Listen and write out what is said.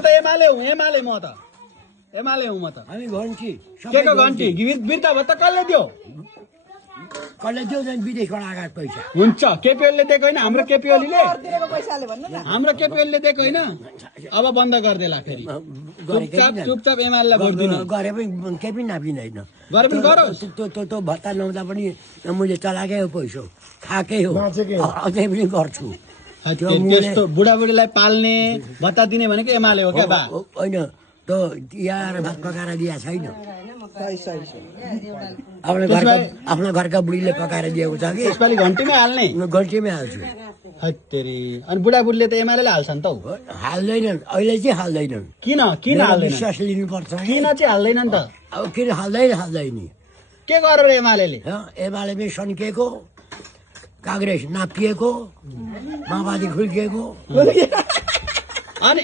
त एमाले हुँ एमाले म त एमाले हुँ म त हामी घन्टी के को घन्टी बिर्ता भत्ता कसले दियो कसले दियो झन् विदेशबाट आएको पैसा हुन्छ केपी ओलीले दिएको होइन हाम्रो केपी ओलीले हाम्रो केपी ओलीले दिएको होइन अब बन्द गरिदेला फेरि चुपचाप एमालेलाई भोट दिनु गरे पनि केही पनि नापिँदैन गरे पनि गरोस् त्यो भत्ता नहुँदा पनि मैले चलाएकै हो पैसा खाएकै हो अझै पनि गर्छु त्यस्तो बुढाबुढीलाई पाल्ने भत्ता दिने भनेको एमाले हो क्या बा होइन त्यो यहाँ भात पकाएर दिएको छैन आफ्नो घरका बुढीले पकाएर दिएको छ कि यसपालि घन्टीमै हाल्ने घन्टीमै हाल्छु हत्तेरी अनि बुढाबुढीले त एमाले हाल्छ नि त हाल्दैनन् अहिले चाहिँ हाल्दैनन् किन किन हाल्दैन विश्वास लिनुपर्छ किन चाहिँ हाल्दैन नि त अब किन हाल्दैन के गरेर एमाले एमाले सन्किएको काङ्ग्रेस नापिएको माओवादी खुल्किएको अनि